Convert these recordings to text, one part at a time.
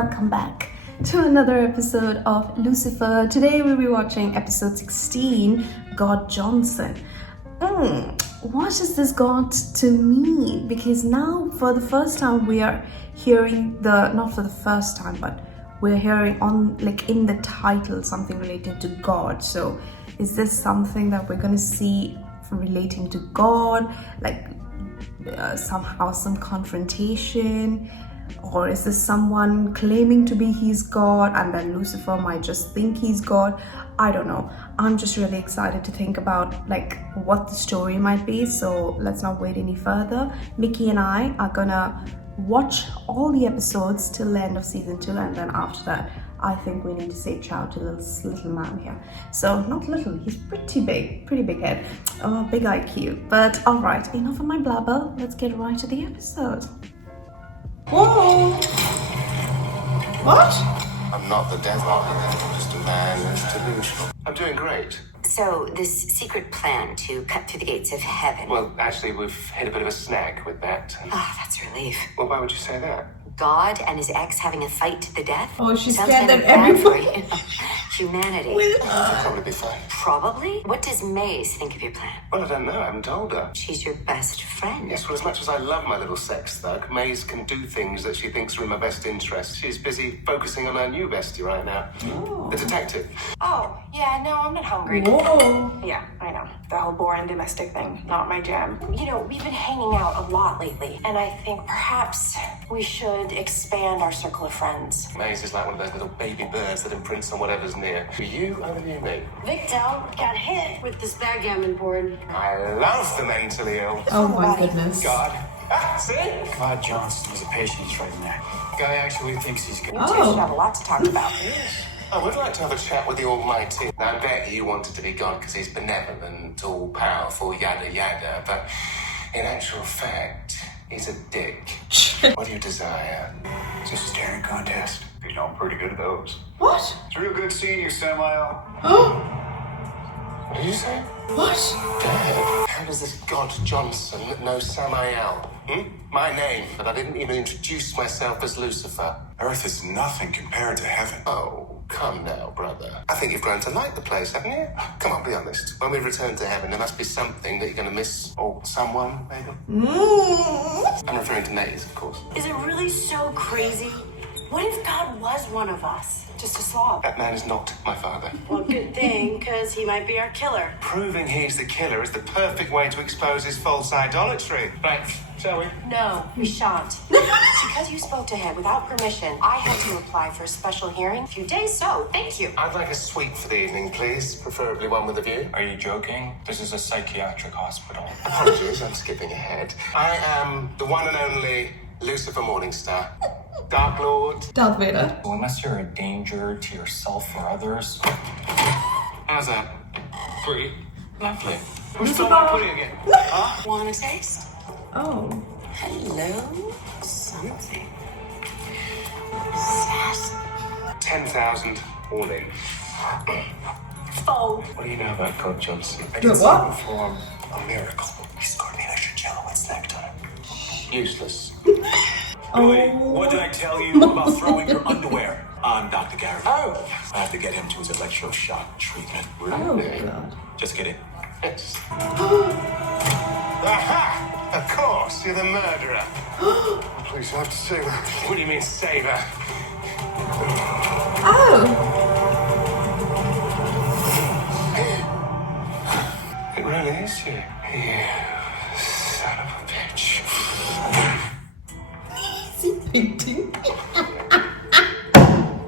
welcome back to another episode of Lucifer. Today we'll be watching episode 16, God Johnson. What is this got to mean? Because now for the first time we are hearing not for the first time, but we're hearing in the title something relating to God. So is this something that we're going to see relating to God, somehow some confrontation? Or is this someone claiming to be his God and then Lucifer might just think he's God? I don't know. I'm just really excited to think about what the story might be. So let's not wait any further. Mickey and I are gonna watch all the episodes till the end of season 2, and then after that I think we need to say ciao to this little man here. So not little, he's pretty big head, big IQ. But all right, enough of my blabber. Let's get right to the episode. Whoa! What? I'm not the devil. I'm just a man who's delusional. I'm doing great. So, this secret plan to cut through the gates of heaven. Well, actually, we've hit a bit of a snag with that. Oh, that's a relief. Well, why would you say that? God and his ex having a fight to the death? Oh, she's Sounds scared kind that of bad everybody... for humanity. It'll probably be fine. Probably? What does Maze think of your plan? Well, I don't know. I haven't told her. She's your best friend. Yes, well, as much as I love my little sex thug, Maze can do things that she thinks are in my best interest. She's busy focusing on her new bestie right now. Oh. The detective. Oh, yeah, no, I'm not hungry. Whoa! Yeah, I know. The whole boring domestic thing, not my jam. You know, we've been hanging out a lot lately, and I think perhaps we should expand our circle of friends. Maze is like one of those little baby birds that imprints on whatever's near. For you, only me. Victor got hit with this backgammon board. I love the mentally ill. Oh my goodness. God. See? God Johnson is a patient right there. Guy actually thinks he's good. You two should have a lot to talk about. I would like to have a chat with the Almighty. Now, I bet you wanted to be God because he's benevolent, all-powerful, yada yada, but in actual fact, he's a dick. What do you desire? It's a staring contest. You know, I'm pretty good at those. What? It's real good seeing you, Samuel. Oh! What did you say? What? Dad, how does this God Johnson know Samael? My name, but I didn't even introduce myself as Lucifer. Earth is nothing compared to heaven. Oh, come now, brother. I think you've grown to like the place, haven't you? Come on, be honest. When we return to heaven, there must be something that you're going to miss, or someone, maybe. I'm referring to Maze, of course. Is it really so crazy? What if God was one of us? Just a slob. That man is not my father. Well, good thing, because he might be our killer. Proving he's the killer is the perfect way to expose his false idolatry. Right, shall we? No, we shan't. Because you spoke to him without permission, I had to apply for a special hearing. A few days, so thank you. I'd like a suite for the evening, please. Preferably one with a view. Are you joking? This is a psychiatric hospital. Apologies, I'm skipping ahead. I am the one and only Lucifer Morningstar. Dark Lord. Darth Vader. Well, unless you're a danger to yourself or others. How's that? Pretty. Lovely. Who's still not putting it? Want a taste? Oh. Hello? Something. 10,000 all in. Oh. What do you know about God Johnson? I Do did what? perform a miracle. He scored me an extra jello at snack time. Useless. Billy, what did I tell you about throwing your underwear on Dr. Gary? Oh. I have to get him to his electroshock treatment. Oh Really? god. Just kidding. Yes. Aha! Of course, you're the murderer. Please, I have to save her. What do you mean, save her? Oh! It really is you. You son of a bitch. Is he painting?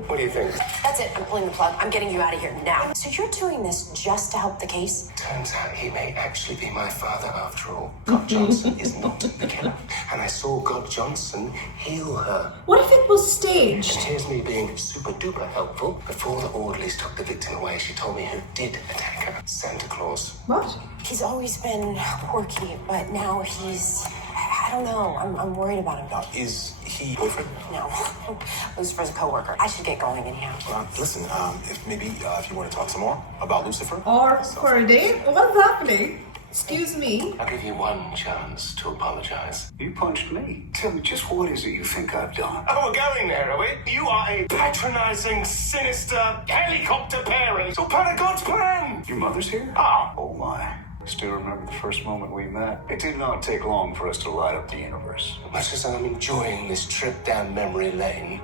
What do you think? That's it, I'm pulling the plug. I'm getting you out of here now. So you're doing this just to help the case? Turns out he may actually be my father after all. God Johnson is not the killer. And I saw God Johnson heal her. What if it was staged? And here's me being super duper helpful. Before the orderlies took the victim away, she told me who did attack her. Santa Claus. What? He's always been quirky, but now he's... I don't know. I'm worried about him. Now, is he boyfriend? No. Lucifer's a coworker. I should get going anyhow. Listen, if you want to talk some more about Lucifer. Or for a date? What's happening? Excuse me? I'll give you one chance to apologize. You punched me. Tell me, just what is it you think I've done? Oh, we're going there, are we? You are a patronizing, sinister helicopter parent. It's all part of God's plan. Your mother's here? Ah, Oh my. Still remember the first moment we met? It did not take long for us to light up the universe. much as I'm enjoying this trip down memory lane,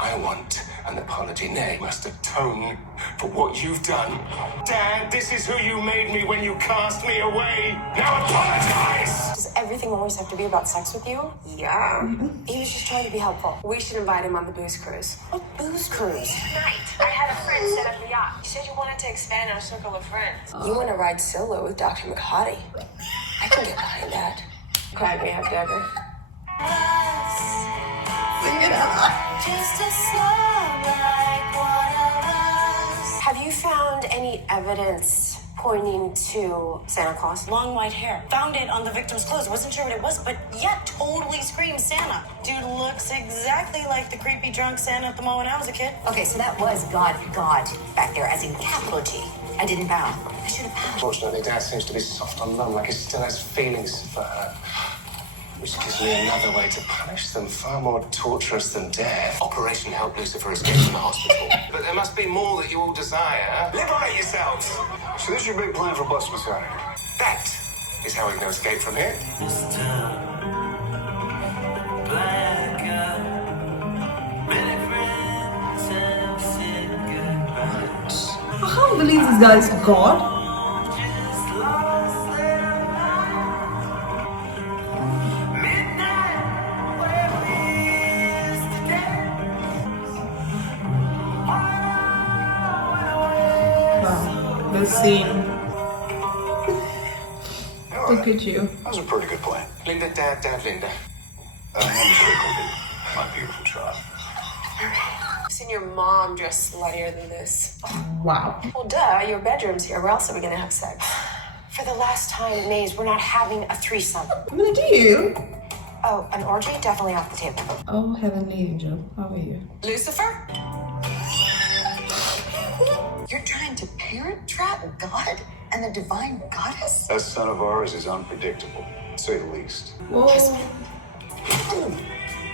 I want an apology. Nay, must atone for what you've done. Dad, this is who you made me when you cast me away. Now apologize! Does everything always have to be about sex with you? Yeah. He was just trying to be helpful. We should invite him on the booze cruise. What booze cruise? Tonight, I had a friend set up the yacht. You said you wanted to expand our circle of friends. You want to ride solo with Dr. McHottie? I can get behind that. Crack me up, Deborah. Have you found any evidence pointing to Santa Claus? Long white hair. Found it on the victim's clothes. Wasn't sure what it was, but yet totally screams Santa. Dude looks exactly like the creepy drunk Santa at the mall when I was a kid. Okay, so that was God back there, as in capital G. I didn't bow. I should have bowed. Fortunately, Dad seems to be soft on Mum, like he still has feelings for her. Which gives me another way to punish them, far more torturous than death. Operation Help Lucifer escape from the hospital. But there must be more that you all desire. Liberate yourselves! So this is your big plan for busting us out of here? That is how we can escape from here. I can't believe this guy is God. Wow, the scene. Look at you. That was a pretty good plan. Linda, Dad, Linda. My beautiful child. I've seen your mom dress sluttier than this. Wow. Well, duh, your bedroom's here. Where else are we gonna have sex? For the last time, Maze, we're not having a threesome. I'm gonna do you. Oh, an orgy? Definitely off the table. Oh, heavenly angel. How are you? Lucifer? You're trying to parent trap God and the divine goddess? That son of ours is unpredictable, to say the least. Whoa.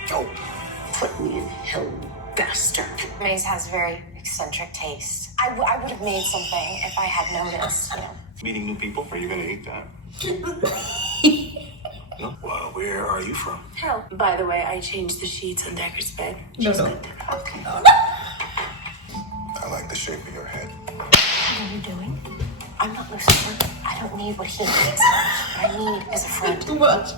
Don't put me in hell, bastard. Maze has very eccentric taste. I would have made something if I had noticed, you know. Meeting new people? Are you gonna eat that? No. Well, where are you from? Hell. By the way, I changed the sheets on Decker's bed. No, no. Okay. I like the shape of your head. What are you doing? I'm not Lucifer. I don't need what he needs. What I need is a friend. Too much.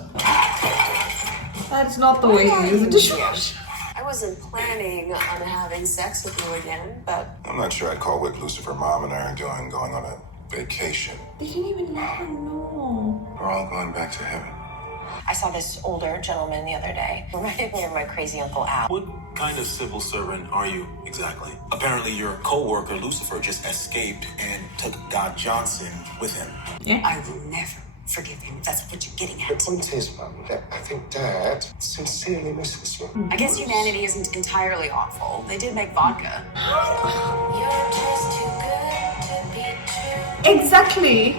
That's not the way you use a dishwasher. I wasn't planning on having sex with you again, but I'm not sure I'd call what Lucifer Mom and I are doing going on a vacation. You didn't even let him know. We're all going back to heaven. I saw this older gentleman the other day. Reminded me of my crazy Uncle Al. What kind of civil servant are you exactly? Apparently, your co-worker Lucifer just escaped and took Doc Johnson with him. I will never forgive him if that's what you're getting The at. point is, Mum, that I think Dad sincerely misses you. I guess humanity isn't entirely awful. They did make vodka. Exactly.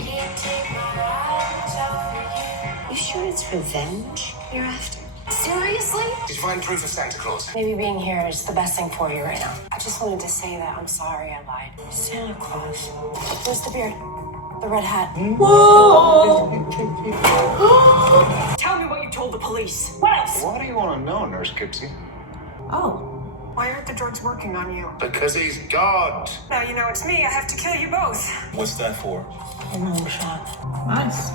You sure it's revenge you're after? Seriously? Did you find proof of Santa Claus? Maybe being here is the best thing for you right now. I just wanted to say that I'm sorry I lied. Santa Claus. Where's the beard? The red hat. Whoa. Tell me what you told the police. What else? Why do you want to know, Nurse Kipsy? Oh. Why aren't the drugs working on you? Because he's God. Now you know it's me. I have to kill you both. What's that for? A long shot. Nice.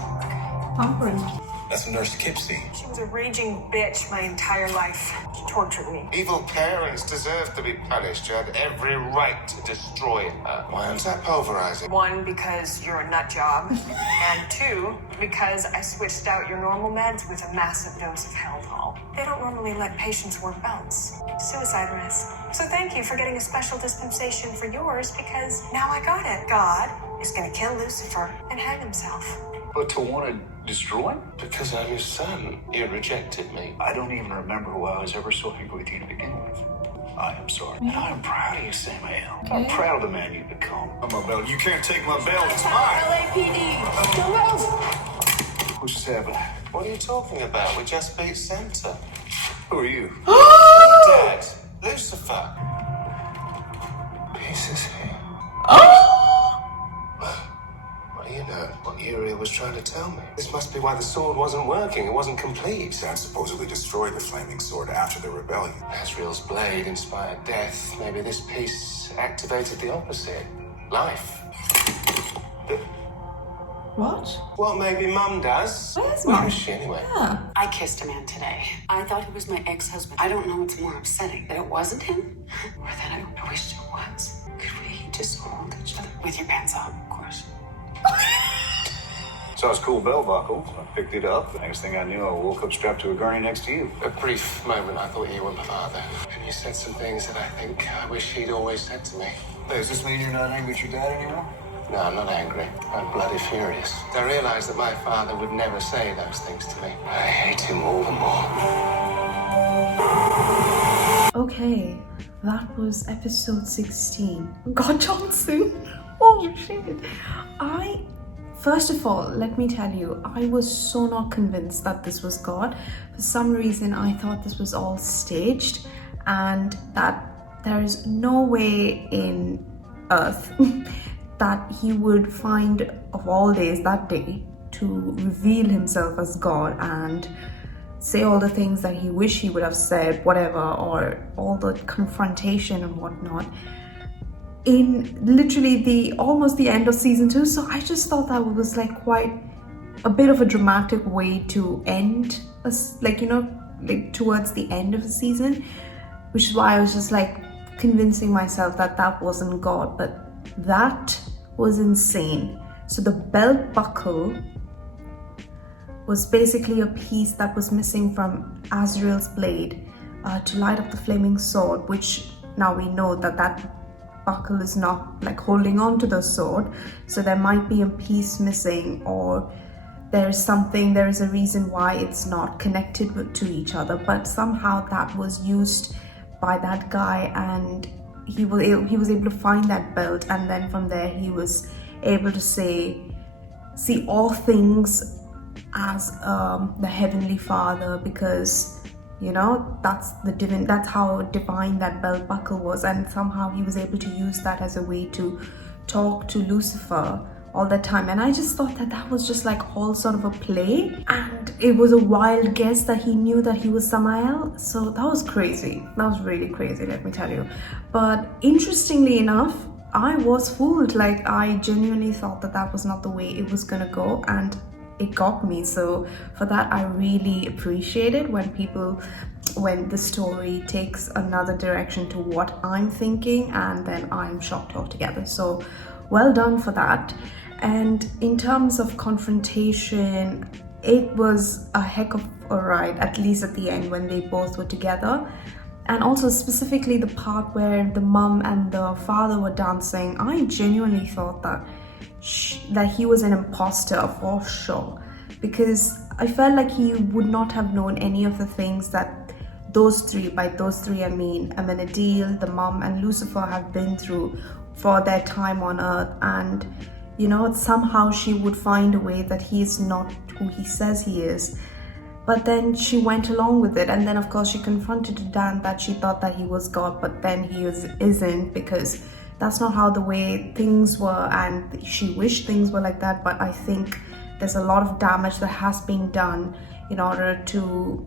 Pampering. That's Nurse Kipsy. She was a raging bitch my entire life. She tortured me. Evil parents deserve to be punished. You had every right to destroy her. Why is that pulverizing? One, because you're a nut job. And two, because I switched out your normal meds with a massive dose of Haldol. They don't normally let patients work belts. Suicide risk. So thank you for getting a special dispensation for yours, because now I got it. God is gonna kill Lucifer and hang himself. But to want to destroy him? Because I'm your son. You rejected me. I don't even remember why I was ever so angry with you to begin with. I am sorry. And I am proud of you, Samael. I'm proud of the man you've become. My belt. You can't take my belt. It's mine. LAPD. Don't move. What's just happened? What are you talking about? We just beat Santa. Who are you? Dad, Lucifer. Peace is here. Well, you know what Uriel was trying to tell me. This must be why the sword wasn't working. It wasn't complete. Dad supposedly destroyed the flaming sword after the rebellion. Asriel's blade inspired death. Maybe this piece activated the opposite. Life. What? What maybe Mum does. Where's Where Mum? is she anyway? Yeah. I kissed a man today. I thought he was my ex-husband. I don't know what's more upsetting, that it wasn't him, or that I wished it was. Could we just hold each other? With your pants off, of course. Saw his cool belt buckle. So I picked it up. The next thing I knew, I woke up strapped to a gurney next to you. A brief moment, I thought you were my father. And you said some things that I think I wish he'd always said to me. Hey, does this mean you're not angry at your dad anymore? No, I'm not angry. I'm bloody furious. I realized that my father would never say those things to me. I hate him all the more. Okay, that was episode 16. God Johnson. Oh shit. First of all, let me tell you, I was so not convinced that this was God. For some reason, I thought this was all staged and that there is no way in Earth that he would find, of all days, that day, to reveal himself as God and say all the things that he wished he would have said, whatever, or all the confrontation and whatnot in literally almost the end of season 2. So I just thought that was like quite a bit of a dramatic way to end us, like, you know, like towards the end of the season, which is why I was just like convincing myself that that wasn't God. But that was insane. So the belt buckle was basically a piece that was missing from Azrael's blade to light up the flaming sword, which now we know that that buckle is not like holding on to the sword, so there might be a piece missing, or there is a reason why it's not connected to each other, but somehow that was used by that guy and he was able to find that belt, and then from there he was able to see all things as the Heavenly Father, because you know that's how divine that belt buckle was, and somehow he was able to use that as a way to talk to Lucifer all the time. And I just thought that that was just like all sort of a play, and it was a wild guess that he knew that he was Samael. So that was crazy. That was really crazy, let me tell you. But interestingly enough, I was fooled. Like, I genuinely thought that that was not the way it was gonna go, and it got me. So for that, I really appreciate it when the story takes another direction to what I'm thinking, and then I'm shocked altogether. So well done for that. And in terms of confrontation, it was a heck of a ride, at least at the end when they both were together. And also specifically the part where the mum and the father were dancing, I genuinely thought that he was an imposter for sure, because I felt like he would not have known any of the things that those three, by those three I mean Amenadiel, the mom, and Lucifer have been through for their time on Earth. And you know, somehow she would find a way that he is not who he says he is. But then she went along with it, and then of course she confronted Dan that she thought that he was God, but then he isn't, because that's not how the way things were, and she wished things were like that. But I think there's a lot of damage that has been done in order to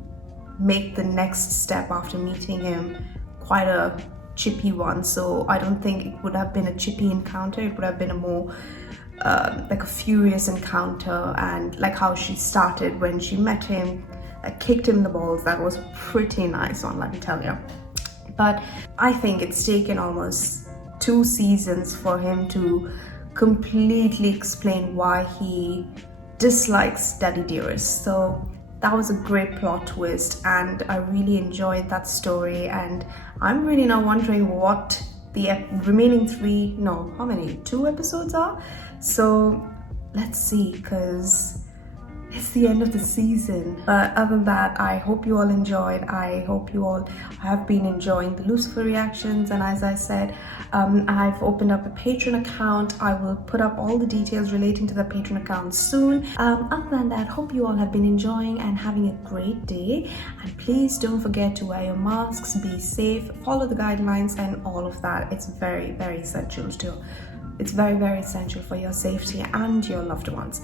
make the next step after meeting him quite a chippy one. So I don't think it would have been a chippy encounter. It would have been a more like a furious encounter, and like how she started when she met him, kicked him in the balls. That was pretty nice one, let me tell you. But I think it's taken almost 2 seasons for him to completely explain why he dislikes Daddy Dearest. So that was a great plot twist, and I really enjoyed that story. And I'm really now wondering what the remaining 2 episodes are. So let's see, because it's the end of the season. But other than that, I hope you all enjoyed. I hope you all have been enjoying the Lucifer reactions. And as I said, I've opened up a Patreon account. I will put up all the details relating to the Patreon account soon. Other than that, hope you all have been enjoying and having a great day. And please don't forget to wear your masks, be safe, follow the guidelines and all of that. It's very, very essential too. It's very, very essential for your safety and your loved ones.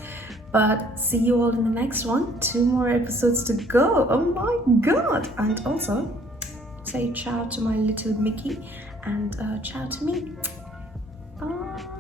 But see you all in the next one. 2 more episodes to go. Oh my god. And also say ciao to my little Mickey and ciao to me. Bye.